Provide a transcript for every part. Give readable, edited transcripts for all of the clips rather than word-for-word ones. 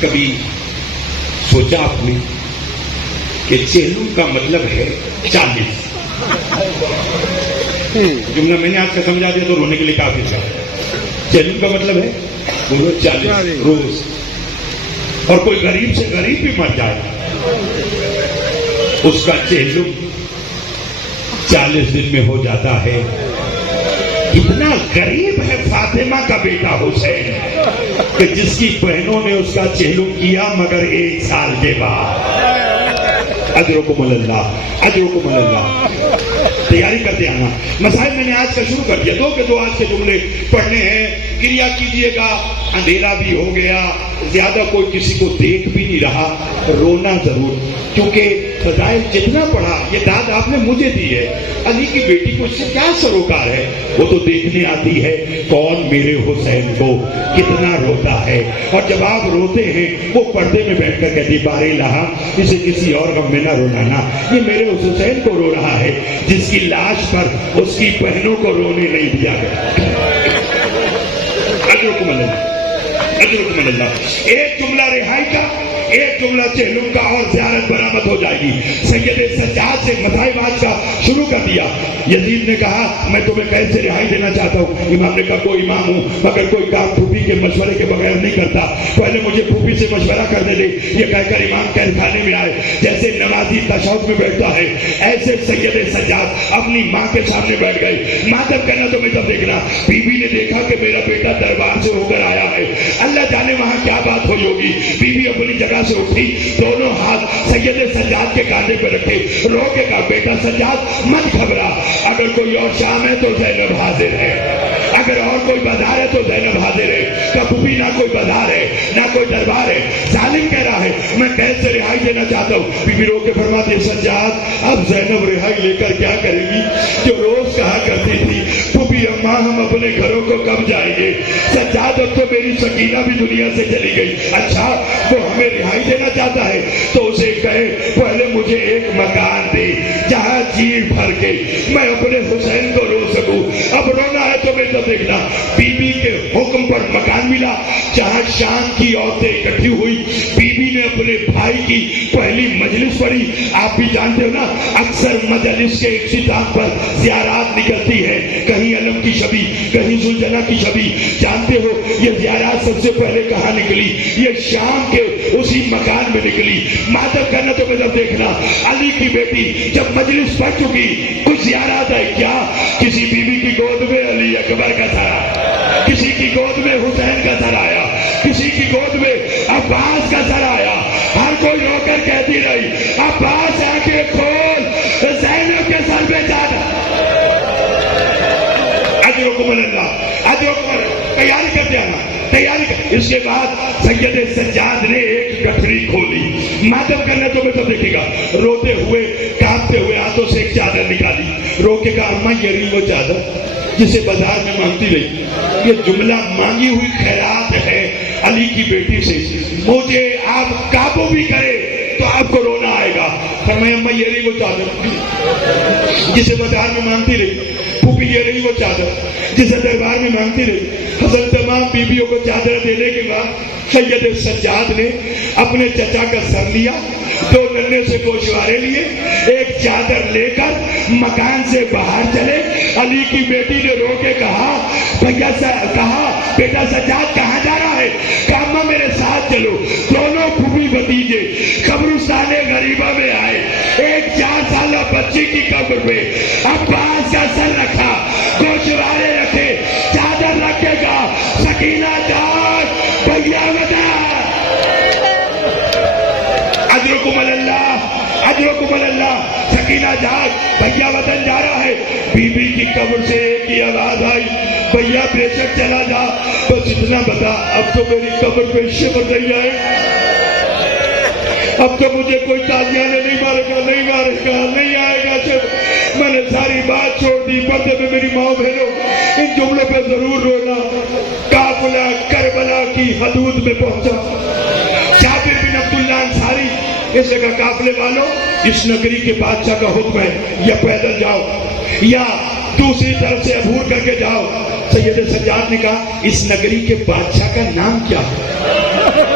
کبھی سوچا آپ نے کہ چہلم کا مطلب ہے 40؟ جملہ میں نے آج کا سمجھا دیا تو رونے کے لیے کافی تھا. چہلم کا مطلب ہے بولو 40 روز. اور کوئی غریب سے غریب بھی مر جائے اس کا چہلم 40 دن میں ہو جاتا ہے. اتنا غریب ہے فاطمہ کا بیٹا حسین کہ جس کی بہنوں نے اس کا چہلم کیا مگر 1 سال کے بعد. اجرکم اللہ اجرکم اللہ. تیاری کرتے آنا. مسائل میں نے آج کا شروع کر دیا. 2 کے 2 آج کے جملے پڑھنے ہیں. کریا کیجئے گا. اندھیرا بھی ہو گیا, زیادہ کوئی کسی کو دیکھ بھی نہیں رہا. رونا ضرور, کیونکہ فضائل جتنا پڑھا یہ داد آپ نے مجھے دی ہے. علی کی بیٹی کو اس سے کیا سروکار ہے؟ وہ تو دیکھنے آتی ہے کون میرے حسین کو کتنا روتا ہے. اور جب آپ روتے ہیں وہ پردے میں بیٹھ کر کہتی بارے لہا اسے کسی اور غم میں نہ رلانا. یہ میرے حسین کو رو رہا ہے جس کی لاش پر اس کی بہنوں کو رونے نہیں دیا گیا. اجرکم اللہ اجرکم اللہ. ایک جملہ رہائی کا, ایک جملہ چہلم کا, اور زیارت برآمد ہو جائے گی. سید سجاد سے مذاہب آج کا شروع کر دیا. یزید نے کہا میں تمہیں قید سے رہائی دینا چاہتا ہوں. امام نے کہا کوئی امام ہوں مگر کوئی کام پھوپھی کے مشورے کے بغیر نہیں کرتا. پہلے مجھے پھوپھی سے مشورہ کرنے دے. یہ کہہ کر امام قید خانے میں آئے. جیسے نمازی تشہد میں بیٹھتا ہے ایسے سید سجاد اپنی ماں کے سامنے بیٹھ گئے. ماتم کرنا تمہیں تب دیکھنا. بی بی نے دیکھا کہ میرا بیٹا دربار سے ہو کر آیا ہے. اللہ جانے وہاں کیا بات ہوئی ہوگی. بی بی اپنی جگہ سے اٹھی, دونوں ہاتھ سید سجاد کے کاندھے پہ رکھے, رو کے کہا بیٹا سجاد مت گھبرا. اگر کوئی اور شام ہے تو زینب حاضر ہے, اگر اور کوئی بازار ہے تو زینب حاضر ہے. کبھی نہ کوئی بازار ہے نہ کوئی دربار ہے. ظالم کہہ رہا ہے میں قید سے رہائی دینا چاہتا ہوں. بی بی رو کے فرماتی ہے سجاد اب زینب رہائی لے کر کیا کرے گی؟ جو روز کہا کرتی تھی پھوپھی اماں ہم اپنے گھروں کو کب جائیں گے. سجاد اب تو میری سکینہ بھی دنیا سے چلی گئی. اچھا وہ ہمیں رہائی دینا چاہتا ہے تو اسے کہے پہلے مجھے ایک مکان دے جہاں چیر بھر کے میں اپنے حسین کو رو سکوں. اب رونا ہے تو میں تو دیکھنا. بی بی کے حکم پر مکان ملا جہاں شام کی عورتیں اکٹھی ہوئی. بی بی نے اپنے بھائی کی پہلی مجلس پڑھی. آپ بھی جانتے ہو نا اکثر مجلس کے اختتام پر زیارات نکلتی ہے, کہیں علم کی شبی کہیں زلجنہ کی شبی. جانتے ہو یہ زیارات سب سے پہلے کہاں نکلی؟ یہ شام کے اسی مکان میں نکلی. ماتم کرنا تو مطلب دیکھنا. علی کی بیٹی جب مجلس پڑھ چکی کچھ زیارات ہے کیا؟ کسی بیوی کی گود میں علی اکبر کا سر آیا, کسی کی گود میں حسین کا سر آیا, کسی کی گود میں عباس کا سر آیا. ہر کوئی رو کر کہتی رہی عباس آنکھیں کھول زینب کے سر پہ چادر. اجرکم اللہ اجرکم. تیاری کرتے آنا تیاری کر. اس کے بعد سید سجاد نے ایک گٹھری کھولی. ماتم کرنے تو میں تو دیکھے گا. روتے ہوئے کانپتے ہوئے ہاتھوں سے ایک چادر نکالی. رو کے کہا اماں یہ رہی وہ چادر جسے بازار میں مانگتی رہی. یہ جملہ مانگی ہوئی خیرات ہے علی کی بیٹی سے. مجھے آپ قابو بھی کرے تو آپ کو رونا آئے گا. فرمایا اماں یہ رہی وہ چادر جسے بازار میں مانگتی رہی. پھوپھی یہ رہی وہ چادر جسے دربار میں مانگتی رہی. حضرت تمام بیویوں کو چادر دینے کے بعد سید سجاد نے اپنے چچا کا سر لیا, 2 ننے سے گوشوارے لیے, ایک چادر لے کر مکان سے باہر چلے. علی کی بیٹی نے رو کے کہا بھیا کہا بیٹا سجاد کہاں جا رہا ہے؟ کہا اماں میرے ساتھ چلو. دونوں پھوپھی بھتیجے قبرستان غریبہ میں آئے. ایک 4 سالہ بچی کی قبر پہ عباس کا سر رکھا, گوشوارے رکھے, چادر رکھے گا. سکینہ جان بھیا بتا. اجرکم اللہ اجرکم اللہ. سکینہ جان بھیا وطن جا رہا ہے. بی بی کی قبر سے ایک ہی آواز آئی بھیا بے شک چلا جا, بس اتنا بتا اب تو میری قبر پہ شبر نہیں آئے, اب تو مجھے کوئی تازیانے نہیں مارے گا نہیں آئے گا شبر. میں نے ساری بات چھوڑ دی. پردے میں میری ماں بہنوں ان جملوں پہ ضرور رونا. قافلہ کربلا کی حدود میں پہنچا. جابر بن عبداللہ انصاری اس جگہ قافلے والوں اس نگری کے بادشاہ کا حکم ہے یا پیدل جاؤ یا دوسری طرف سے عبور کر کے جاؤ. سید سجاد نے کہا اس نگری کے بادشاہ کا نام کیا ہے؟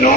9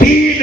3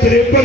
53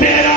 13